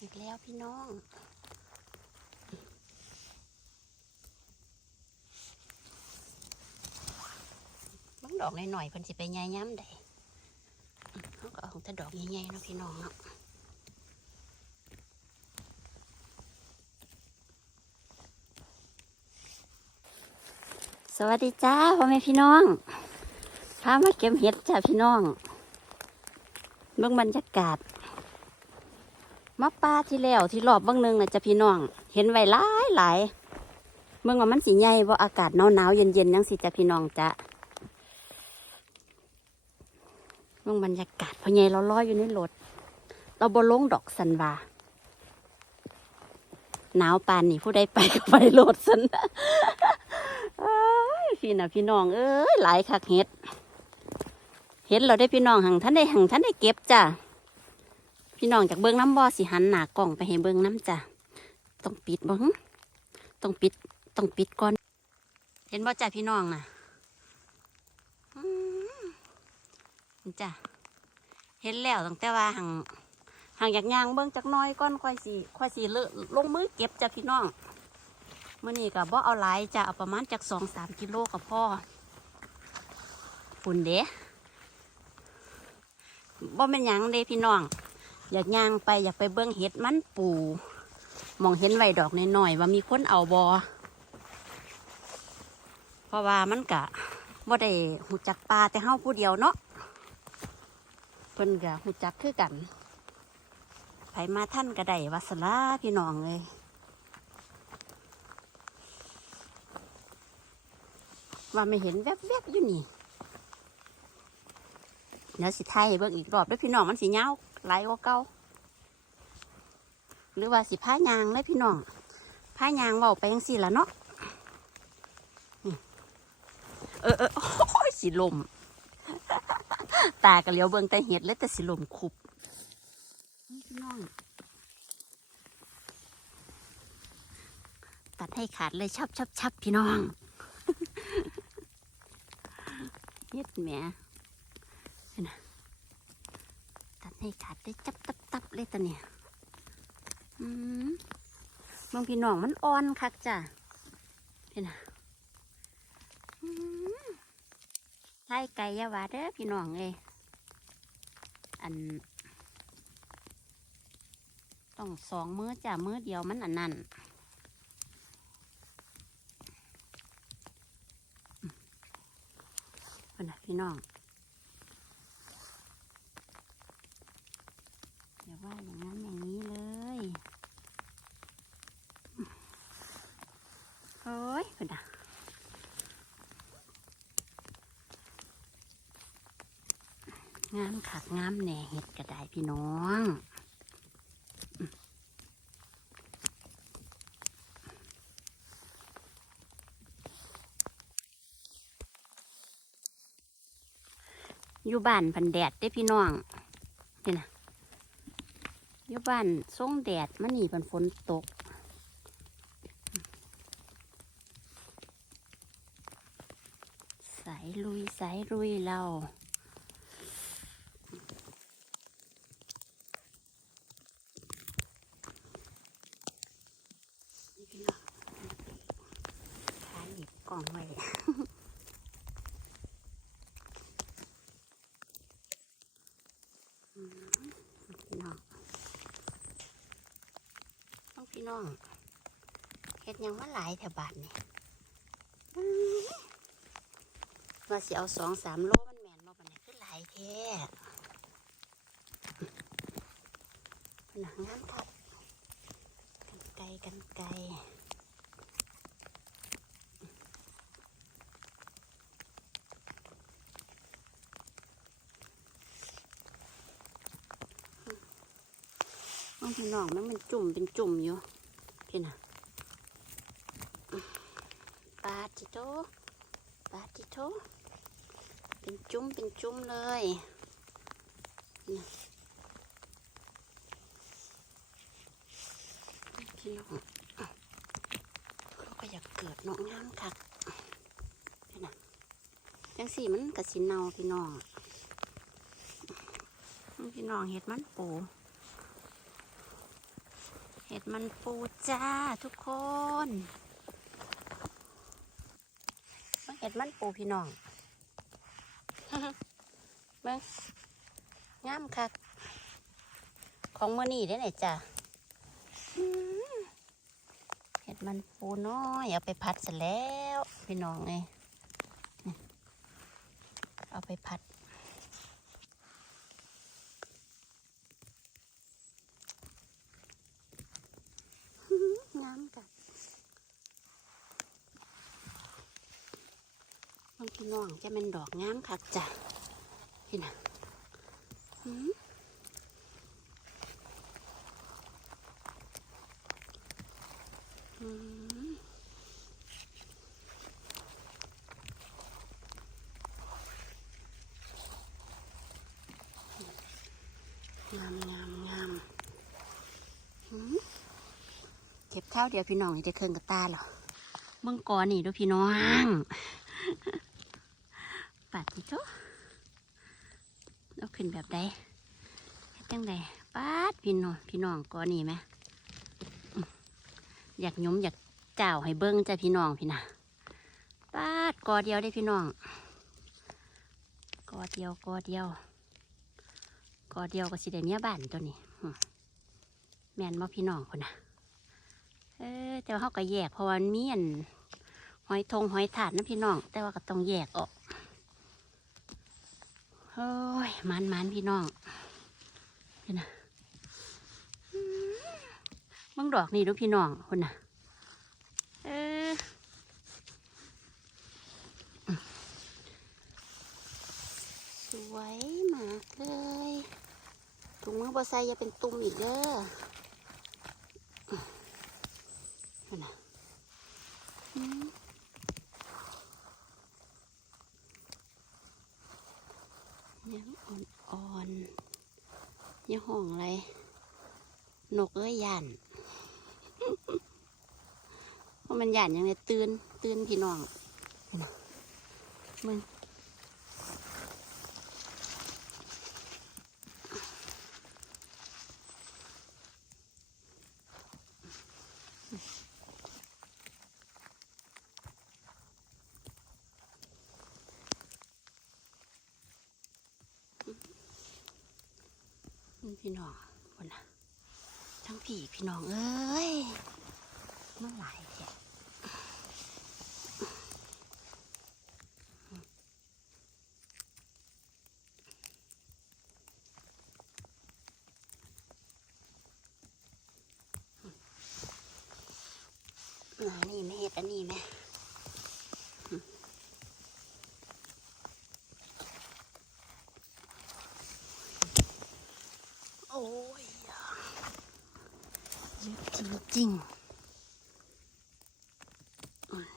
อีกแล้วพี่น้องมันดอกหน่อยๆเพิ่นสิไปใหญ่ย้ำได้เขาก็เอาแต่ดอกใหญ่ๆเนาะพี่น้องเนาะสวัสดีจ้าพ่อแม่พี่น้องพามาเก็บเห็ดจ้าพี่น้องเบื้องบรรยากาศ มาป้าที่แล้วที่รอบบื้องหนึงนะจ้าพี่น้อง เห็นไว้หลายหลายเมื่อว่ามันสีใหญ่ว่าอากาศหนาวหนาวเย็นเย็นยังสิจ้าพี่น้องจ้าเมืองบรรยากาศพอใหญ่เราลอยอยู่ในรถเราบนลงดอกสันวาหนาวปานนี่ผู้ใดไปก็ไปโลดสันพี่น่ะพี่น้องเอ้ยหลายคักเห็ด เห็นเราได้พี่น้องหังท่านได้หังท่านได้เก็บจ้ะ พี่น้องจากเบิ้งน้ำบ่อสิหันหนากล่องไปให้เบิ้งน้ำจ้ะต้องปิดบิ้งต้องปิดต้องปิดก่อน เห็นบ่จ้ะพี่น้องน่ะอืมนี่จ้ะเห็นแล้วตั้งแต่ว่าหังหังอยากย่างเบิ้งจักน้อยก้อนค่อยสีค่อยสีเลอะลงมือเก็บจ้ะพี่น้องเมื่อนี้ก็บ่เอาหลายจะเอาประมาณจากสองสามกิโลกับพ่อปุ่นเด้บ่เป็นยังเด้พี่น้อง อยากย่างไปอยากไปเบิ้องเห็ดมันปูมองเห็นไว้ดอกน้อยๆว่ามีคนเอาบอเพราะว่ามันกะบ่ได้หูจักปลาแต่เฮาผู้เดียวเนาะเพิ่นก็หูจักคือกันไผมาท่านก็ได้วัสลาพี่น้องเลยว่าไม่เห็นแวบๆอยู่นี่เดี๋ยวสิไทยเบิ่งอีกรอบเด้วยพี่น้องมันสีเงา หลายกว่าเก่าหรือว่าสิผ้ายางเลยพี่น้องผ้ายางเบาไปยังสี่ละเนาะเออเออโอ้ยสีลม ตากระเหลียวเบิ่งแต่เห็ดเลยแต่สิลมคุบนี่พี่น้อง ตัดให้ขาดเลยชับชับชับพี่น้องเฮ็ดแหมเห็นะ ให้ขาดเลยจับตับตับเลยตะเนี่ยอืมบางพี่น้องมันอ่อนคักจ้ะเห็นนะอืมไล่ไก่ยาวาเด้อพี่น้องเอ้ยอัน ต้องสองมือจ้ะมือเดียวมันอันนั้นนะพี่น้องอย่าว่าอย่างนั้นอย่างนี้เลยอืมโอ้ย เป็นอะงามขักงามแหน่เห็ดก็ได้พี่น้องอยู่บ้านพันแดดได้พี่น้องนี่นะอยู่บ้านส่งแดดมันนี่เป็นฝนตก สาย ลุยสายลุยเรานี่พี่น้องขาหยิบกล่องไว้พี่น้องต้องพี่น้องเฮ็ดยังว่าหลายแถวบ้านนี่อืม ว่าสิเอาสองสามโลมันแมนมาบันนี้คือหลายแท้หนังน้ำครับกันไกลกันไกลต้องพี่น้องมันมันจุ่มเป็นจุ่มอยู่พี่น่ะปาจิโตปาจิโต เป็นจุ่มเป็นจุ่มเลยพี่น้องเขาก็อยากเกิดน้องงามคักพี่น่ะจังสี่มันกระสินเนาพี่น้องพี่น้องเห็ดมันปูเห็ดมันปูจ้าทุกคนเห็ดมันปูพี่น้อง เบิ่งงามคักของมื่อนี้ได้ไหนจ้ะเห็ดมันปูน้อยเอาไปผัดเสร็จแล้วพี่น้องไงเอาไปผัดงามกันบางพี่น้องจะเป็นดอกงามคักจ้ะ พี่น่ะงามงามงามเก็บข้าวเดียวพี่น้องจะเคืองกับตาเหรอเบิ่งก่อนนี่ดูพี่น้องปัดจิโต เอาขึ้นแบบใดจังใดปัดพี่น้องพี่น้องก่อนนี่ไหมอยากย้มอยากเจ้าให้เบิ้งจ้ะพี่น้องพี่นะปัดกอเดียวได้พี่น้องกอเดียวกอเดียวกอเดียวก็สิได้เมียบ้านตัวนี้แม่นบ่พี่น้องคนนะเออแต่ว่าเขาก็แยกเพราะว่ามันมีอันหอยทงหอยถาดนะพี่น้อง แต่ว่าก็ต้องแยกออก เฮ้ยมันมันพี่น้องเห็นะมึงดอกนี่ดูพี่น้องคนน่ะเออสวยมากเลยถุงมือบอไซอย่าเป็นตุ่มอีกเด้อนั่นน่ะอืมยังอ่อนๆยัง ห้องอะไร นกเอ้ยย่านเพราะมันย่านยังไงตื่นตื่นพี่น้องเห็นไหมมึง พี่น้องคนน่ะทั้งผีพี่น้องเอ้ยมันหลายแท้อ่านี่ไม่เห็ดอันนี้ไหม โอ้ยเยอะ จริง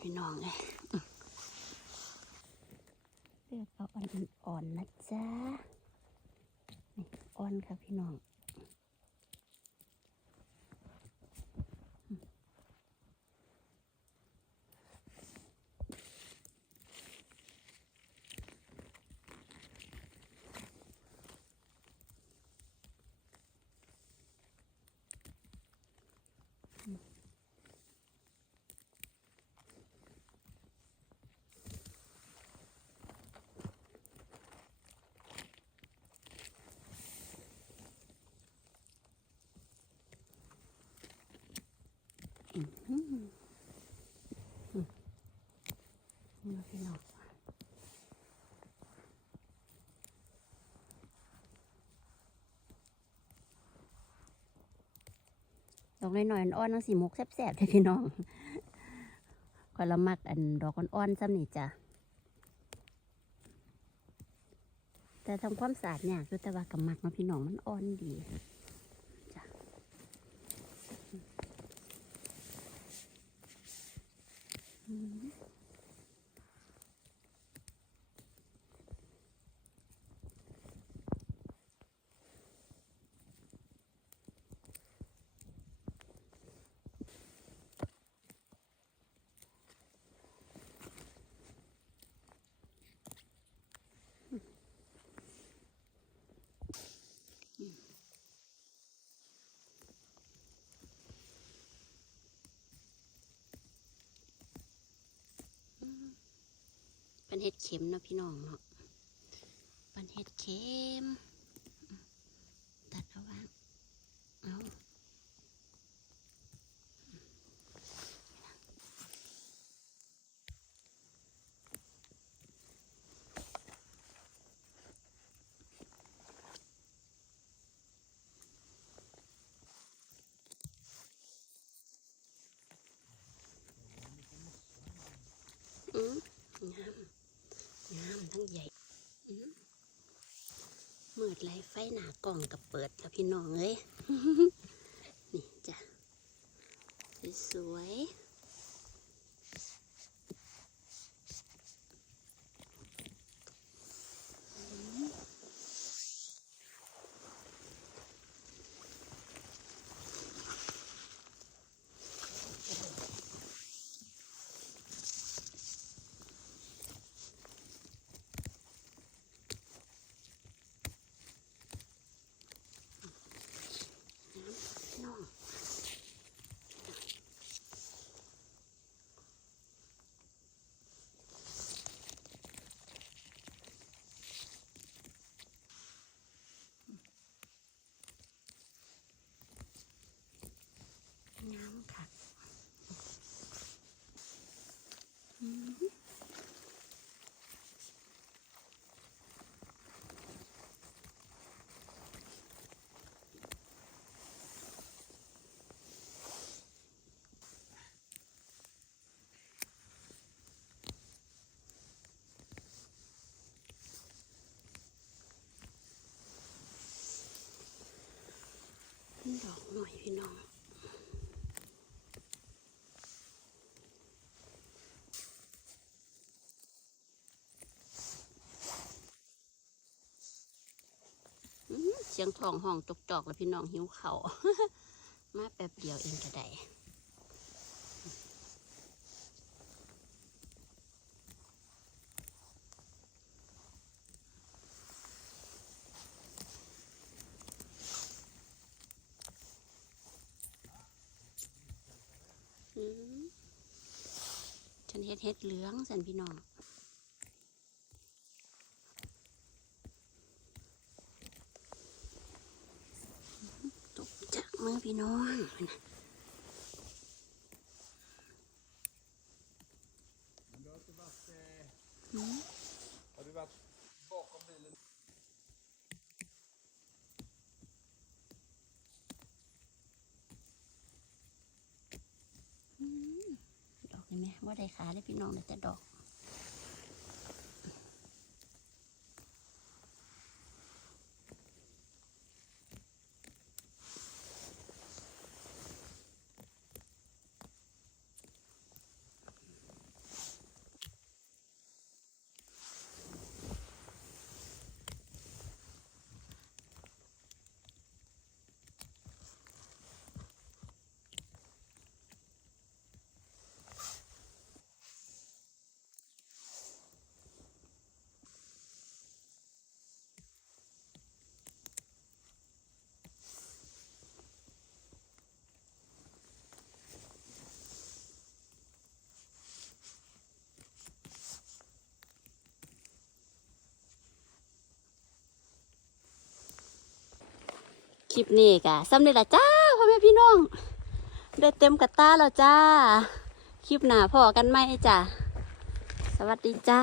พี่น้องเลยเลือกเอาอ่อนๆนะจ๊ะนี่อ่อนค่ะพี่น้อง มอืมอืมนี่พี่น้องดอกน้อยๆอ่อนๆนังสีมุกแซ่บๆเลยพี่น้องก็ละมักอันดอกอ่อนๆซ้ำนี่จ้ะแต่ทำความสะอาดเนี่ยคือแต่ว่ากับมักเนาะพี่น้องมันอ่อนดี นเฮ็ดเข็มเนาะพี่น้องเนาะเป็นเฮ็ดเข็มตัดเอาวางเอา อืมงามงาม ทั้งใหญ่อืมมืดไรไฟหนากล่องกับเปิดแล้วพี่น้องเอ้ย นี่จ้ะ สวยๆพี่น้องงามค่ะอืมดอกหน่อยพี่น้อง อื้อหือเสียงทองห้องจกจอกแล้วพี่น้องหิวเขาวมาแป๊บเดียวเองก็ได้ฉันเฮ็ดเฮ็ดเหลืองสันพี่น้อง ตกจากมือ พี่น้องดอกเห็นไหมว่าได้ขาได้พี่น้องแต่ดอก ลิปนี้กะสำเร็จละจ้าพ่อแม่พี่น้อง ได้เต็มกระตาแล้วจ้า คลิปหน้าพอกันไหมจ้าสวัสดีจ้า